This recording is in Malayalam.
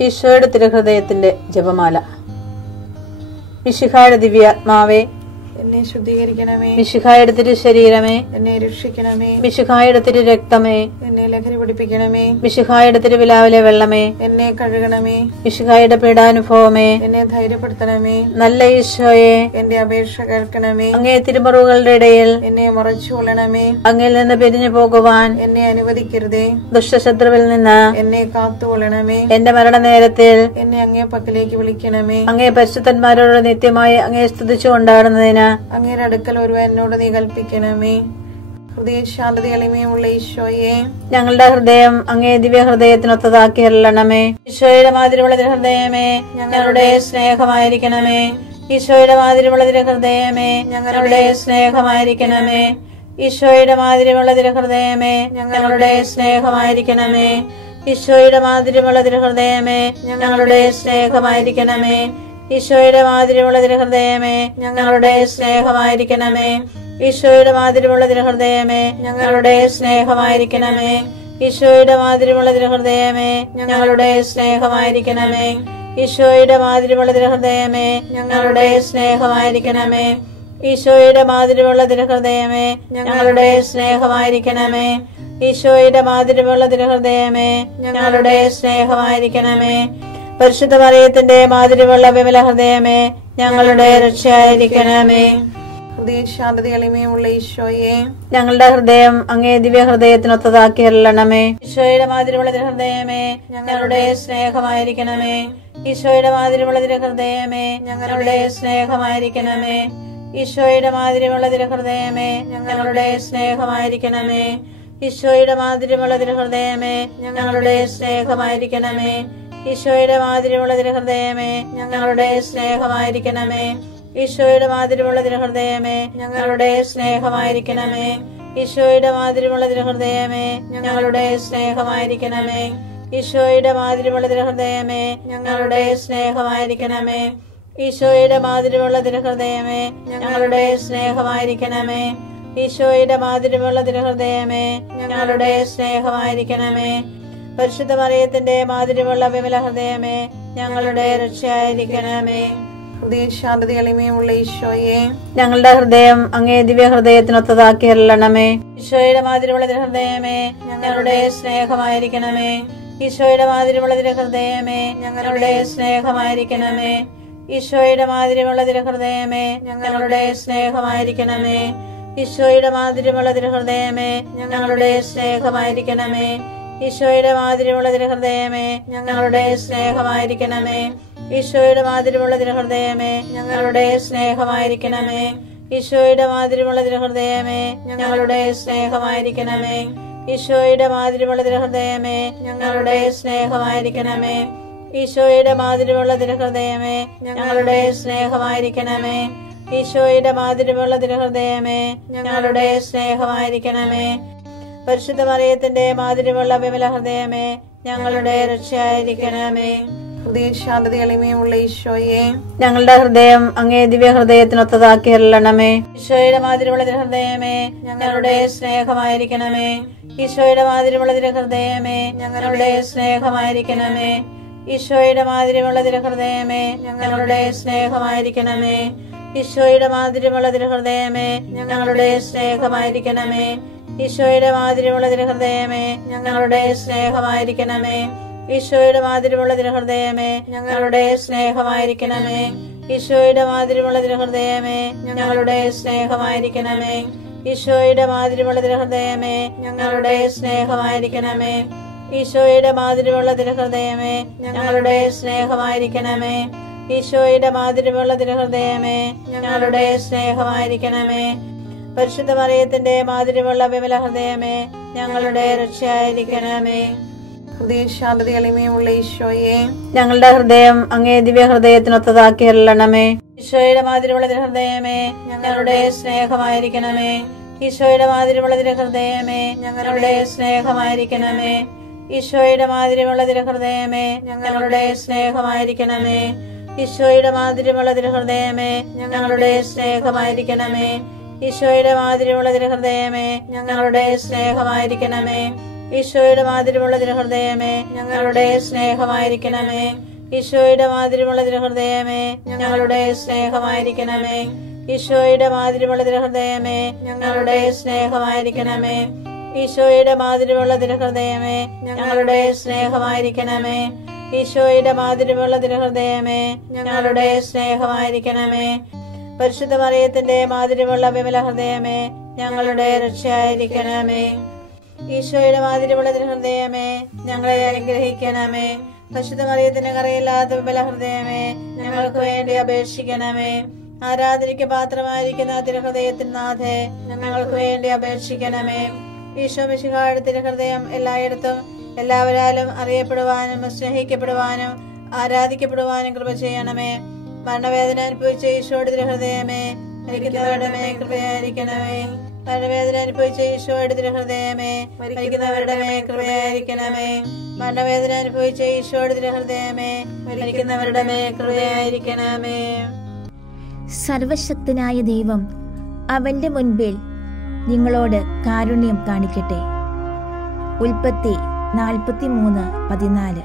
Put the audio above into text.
ഈശോയുടെ തിരുഹൃദയത്തിന്റെ ജപമാല. മിശിഹായുടെ ദിവ്യാത്മാവേ, എന്നെ ശുദ്ധീകരിക്കണമേ. മിശിഹായുടെ തിരു ശരീരമേ, എന്നെ രക്ഷിക്കണമേ. മിശിഹായുടെ തിരു രക്തമേ, എന്നെ ലഹരി പിടിപ്പിക്കണമേ. മിശിഹായുടെ തിരുവിലാവിലെ വെള്ളമേ, എന്നെ കഴുകണമേ. മിശിഹായുടെ പീഡാനുഭവമേ, എന്നെ ധൈര്യപ്പെടുത്തണമേ. നല്ല ഈശോയെ, എന്റെ അപേക്ഷ കേൾക്കണമേ. അങ്ങേ തിരുമുറിവുകളുടെ ഇടയിൽ എന്നെ മറച്ചുകൊള്ളണമേ. അങ്ങിൽ നിന്ന് പിരിഞ്ഞു പോകുവാൻ എന്നെ അനുവദിക്കരുതേ. ദുഷ്ടശത്രുവിൽ നിന്ന് എന്നെ കാത്തുകൊള്ളണമേ. എന്റെ മരണനേരത്തിൽ എന്നെ അങ്ങേ പക്കലേക്ക് വിളിക്കണമേ. അങ്ങേ പരിശുദ്ധന്മാരോട് നിത്യമായി അങ്ങേ സ്തുതിച്ചു കൊണ്ടാടുന്നതിന് അങ്ങയുടെ അടുക്കൽ ഒരുവൻ എന്നോട് നീ കൽപ്പിക്കണമേ. ഹൃദയ ശാന്തത എളിമയുമുള്ള ഈശോയെ, ഞങ്ങളുടെ ഹൃദയം അങ്ങേ ദിവ്യ ഹൃദയത്തിനൊത്തതാക്കി അരുളണമേ. ഈശോയുടെ മാതിരിയുള്ള ഹൃദയമേ, ഞങ്ങളുടെ സ്നേഹമായിരിക്കണമേ. ഈശോയുടെ മാതിരിയുള്ള ഹൃദയമേ, ഞങ്ങളുടെ സ്നേഹമായിരിക്കണമേ. ഈശോയുടെ മാതിരിയുള്ള ഹൃദയമേ, ഞങ്ങളുടെ സ്നേഹമായിരിക്കണമേ. ഈശോയുടെ മാതിരിയുള്ള ഹൃദയമേ, ഞങ്ങളുടെ സ്നേഹമായിരിക്കണമേ. ഈശോയുടെ മാതിരിയുള്ള ഹൃദയമേ, ഞങ്ങളുടെ സ്നേഹമായിരിക്കണമേ. ഈശോയുടെ മാതിരിയുള്ള ഹൃദയമേ, ഞങ്ങളുടെ സ്നേഹമായിരിക്കണമേ. ഈശോയുടെ മാതിരിയുള്ള ഹൃദയമേ, ഞങ്ങളുടെ സ്നേഹമായിരിക്കണമേ. ഈശോയുടെ മാതിരിയുള്ള ഹൃദയമേ, ഞങ്ങളുടെ സ്നേഹമായിരിക്കണമേ. ഈശോയുടെ മാതിരിയുള്ള ഹൃദയമേ, ഞങ്ങളുടെ സ്നേഹമായിരിക്കണമേ. ഈശോയുടെ മാതിരിയുള്ള ഹൃദയമേ, ഞങ്ങളുടെ സ്നേഹമായിരിക്കണമേ. പരിശുദ്ധ മറിയത്തിന്റെ മാതിരിയുള്ള വിമല ഹൃദയമേ, ഞങ്ങളുടെ രക്ഷയായിരിക്കണമേ. ഹൃദയ ശാന്തത എളിമയുമുള്ള ഈശോയെ, ഞങ്ങളുടെ ഹൃദയം അങ്ങേ ദിവ്യ ഹൃദയത്തിനൊത്തതാക്കി അരുളണമേ. ഈശോയുടെ മാതിരിയുള്ള ഹൃദയമേ, ഞങ്ങളുടെ സ്നേഹമായിരിക്കണമേ. ഈശോയുടെ മാതിരിയുള്ള ഹൃദയമേ, ഞങ്ങളുടെ സ്നേഹമായിരിക്കണമേ. ഈശോയുടെ മാതിരിയുള്ള ഹൃദയമേ, ഞങ്ങളുടെ സ്നേഹമായിരിക്കണമേ. ഈശോയുടെ മാതിരിയുള്ള ഹൃദയമേ, ഞങ്ങളുടെ സ്നേഹമായിരിക്കണമേ. ഈശോയുടെ മാതിരിയുള്ള ഹൃദയമേ, ഞങ്ങളുടെ സ്നേഹമായിരിക്കണമേ. ഈശോയുടെ മാതിരിയുള്ള ഹൃദയമേ, ഞങ്ങളുടെ സ്നേഹമായിരിക്കണമേ. ഈശോയുടെ മാതിരിയുള്ള ഹൃദയമേ, ഞങ്ങളുടെ സ്നേഹമായിരിക്കണമേ. ഈശോയുടെ മാതിരിയുള്ള ഹൃദയമേ, ഞങ്ങളുടെ സ്നേഹമായിരിക്കണമേ. ഈശോയുടെ മാതിരിയുള്ള ഹൃദയമേ, ഞങ്ങളുടെ സ്നേഹമായിരിക്കണമേ. ഈശോയുടെ മാതിരിയുള്ള ഹൃദയമേ, ഞങ്ങളുടെ സ്നേഹമായിരിക്കണമേ. പരിശുദ്ധ മറിയത്തിന്റെ മാതിരിയുള്ള വിമല ഹൃദയമേ, ഞങ്ങളുടെ രക്ഷയായിരിക്കണമേ. ഹൃദയ ശാന്തത എളിമയുമുള്ള ഈശോയെ, ഞങ്ങളുടെ ഹൃദയം അങ്ങേ ദിവ്യ ഹൃദയത്തിനൊത്തതാക്കി അരുളണമേ. ഈശോയുടെ മാതിരിയുള്ള ഹൃദയമേ, ഞങ്ങളുടെ സ്നേഹമായിരിക്കണമേ. ഈശോയുടെ മാതിരിയുള്ള ഹൃദയമേ, ഞങ്ങളുടെ സ്നേഹമായിരിക്കണമേ. ഈശോയുടെ മാതിരിയുള്ള ഹൃദയമേ, ഞങ്ങളുടെ സ്നേഹമായിരിക്കണമേ. ഈശോയുടെ മാതിരിയുള്ള ഹൃദയമേ, ഞങ്ങളുടെ സ്നേഹമായിരിക്കണമേ. ഈശോയുടെ മാതിരിയുള്ള ഹൃദയമേ, ഞങ്ങളുടെ സ്നേഹമായിരിക്കണമേ. ഈശോയുടെ മാതിരിയുള്ള ഹൃദയമേ, ഞങ്ങളുടെ സ്നേഹമായിരിക്കണമേ. ഈശോയുടെ മാതിരിയുള്ള ഹൃദയമേ, ഞങ്ങളുടെ സ്നേഹമായിരിക്കണമേ. ഈശോയുടെ മാതിരിയുള്ള ഹൃദയമേ, ഞങ്ങളുടെ സ്നേഹമായിരിക്കണമേ. ഈശോയുടെ മാതിരിയുള്ള ഹൃദയമേ, ഞങ്ങളുടെ സ്നേഹമായിരിക്കണമേ. ഈശോയുടെ മാതിരിയുള്ള ഹൃദയമേ, ഞങ്ങളുടെ സ്നേഹമായിരിക്കണമേ. പരിശുദ്ധ മറിയത്തിന്റെ മാതിരിയുള്ള വിമല ഹൃദയമേ, ഞങ്ങളുടെ രക്ഷയായിരിക്കണമേ. ഹൃദയ ശാന്തത എളിമയുമുള്ള ഈശോയെ, ഞങ്ങളുടെ ഹൃദയം അങ്ങേ ദിവ്യ ഹൃദയത്തിനൊത്തതാക്കി അരുളണമേ. ഈശോയുടെ മാതിരിയുള്ള ഹൃദയമേ, ഞങ്ങളുടെ സ്നേഹമായിരിക്കണമേ. ഈശോയുടെ മാതിരിയുള്ള ഹൃദയമേ, ഞങ്ങളുടെ സ്നേഹമായിരിക്കണമേ. ഈശോയുടെ മാതിരിയുള്ള ഹൃദയമേ, ഞങ്ങളുടെ സ്നേഹമായിരിക്കണമേ. ഈശോയുടെ മാതിരിയുള്ള ഹൃദയമേ, ഞങ്ങളുടെ സ്നേഹമായിരിക്കണമേ. ഈശോയുടെ മാതിരിയുള്ള ഹൃദയമേ, ഞങ്ങളുടെ സ്നേഹമായിരിക്കണമേ. ഈശോയുടെ മാതിരിയുള്ള ഹൃദയമേ, ഞങ്ങളുടെ സ്നേഹമായിരിക്കണമേ. ഈശോയുടെ മാതിരിയുള്ള ഹൃദയമേ, ഞങ്ങളുടെ സ്നേഹമായിരിക്കണമേ. ഈശോയുടെ മാതിരിയുള്ള ഹൃദയമേ, ഞങ്ങളുടെ സ്നേഹമായിരിക്കണമേ. ഈശോയുടെ മാതിരിയുള്ള ഹൃദയമേ, ഞങ്ങളുടെ സ്നേഹമായിരിക്കണമേ. ഈശോയുടെ മാതിരിയുള്ള ഹൃദയമേ, ഞങ്ങളുടെ സ്നേഹമായിരിക്കണമേ. പരിശുദ്ധ മറിയത്തിന്റെ മാതിരിയുള്ള വിമല ഹൃദയമേ, ഞങ്ങളുടെ രക്ഷയായിരിക്കണമേ. ഹൃദയ ശാന്തത എളിമയുമുള്ള ഈശോയെ, ഞങ്ങളുടെ ഹൃദയം അങ്ങേ ദിവ്യ ഹൃദയത്തിനൊത്തതാക്കി അരുളണമേ. ഈശോയുടെ മാതിരിയുള്ള ഹൃദയമേ, ഞങ്ങളുടെ സ്നേഹമായിരിക്കണമേ. ഈശോയുടെ മാതിരിയുള്ള ഹൃദയമേ, ഞങ്ങളുടെ സ്നേഹമായിരിക്കണമേ. ഈശോയുടെ മാതിരിയുള്ള ഹൃദയമേ, ഞങ്ങളുടെ സ്നേഹമായിരിക്കണമേ. ഈശോയുടെ മാതിരിയുള്ള ഹൃദയമേ, ഞങ്ങളുടെ സ്നേഹമായിരിക്കണമേ. ഈശോയുടെ മാതിരിയുള്ള ഹൃദയമേ, ഞങ്ങളുടെ സ്നേഹമായിരിക്കണമേ. ഈശോയുടെ മാതിരിയുള്ള തിരുഹൃദയമേ, ഞങ്ങളുടെ സ്നേഹമായിരിക്കണമേ. ഈശോയുടെ മാതിരിയുള്ള തിരുഹൃദയമേ, ഞങ്ങളുടെ സ്നേഹമായിരിക്കണമേ. ഈശോയുടെ മാതിരിയുള്ള തിരുഹൃദയമേ, ഞങ്ങളുടെ സ്നേഹമായിരിക്കണമേ. ഈശോയുടെ മാതിരിയുള്ള തിരുഹൃദയമേ, ഞങ്ങളുടെ സ്നേഹമായിരിക്കണമേ. ഈശോയുടെ മാതിരിയുള്ള തിരുഹൃദയമേ, ഞങ്ങളുടെ സ്നേഹമായിരിക്കണമേ. പരിശുദ്ധ മറിയത്തിന്റെ മാതിരിയുള്ള വിമല ഹൃദയമേ, ഞങ്ങളുടെ രക്ഷയായിരിക്കണമേ. ഈശോയുടെ മാതിരിയുള്ള തിരുഹൃദയമേ, ഞങ്ങളെ അനുഗ്രഹിക്കണമേ. പരിശുദ്ധ മറിയത്തിന്റെ കറയില്ലാത്ത വിമല ഹൃദയമേ, ഞങ്ങൾക്ക് വേണ്ടി അപേക്ഷിക്കണമേ. ആരാധനയ്ക്ക് പാത്രമായിരിക്കുന്ന തിരുഹൃദയത്തിൻ നാഥേ, ഞങ്ങൾക്ക് വേണ്ടി അപേക്ഷിക്കണമേ. ഈശോ മിശിഹായുടെ തിരുഹൃദയം എല്ലായിടത്തും എല്ലാവരാലും അറിയപ്പെടുവാനും സ്നേഹിക്കപ്പെടുവാനും ആരാധിക്കപ്പെടുവാനും കൃപ ചെയ്യണമേ. മരണവേദന അനുഭവിച്ച ഈശോയുടെ തിരുഹൃദയമേ, മരിക്കുന്നവരുടെ മേൽ കൃപയായിരിക്കണമേ. മരണവേദന അനുഭവിച്ച ഈശോയുടെ തിരുഹൃദയമേ, മരിക്കുന്നവരുടെ മേൽ കൃപയായിരിക്കണമേ. മരണവേദന അനുഭവിച്ച ഈശോയുടെ തിരുഹൃദയമേ, മരിക്കുന്നവരുടെ മേൽ കൃപയായിരിക്കണമേ. സർവശക്തനായ ദൈവം അവന്റെ മുൻപിൽ നിങ്ങളോട് കാരുണ്യം കാണിക്കട്ടെ. ഉൽപ്പത്തി 43:14.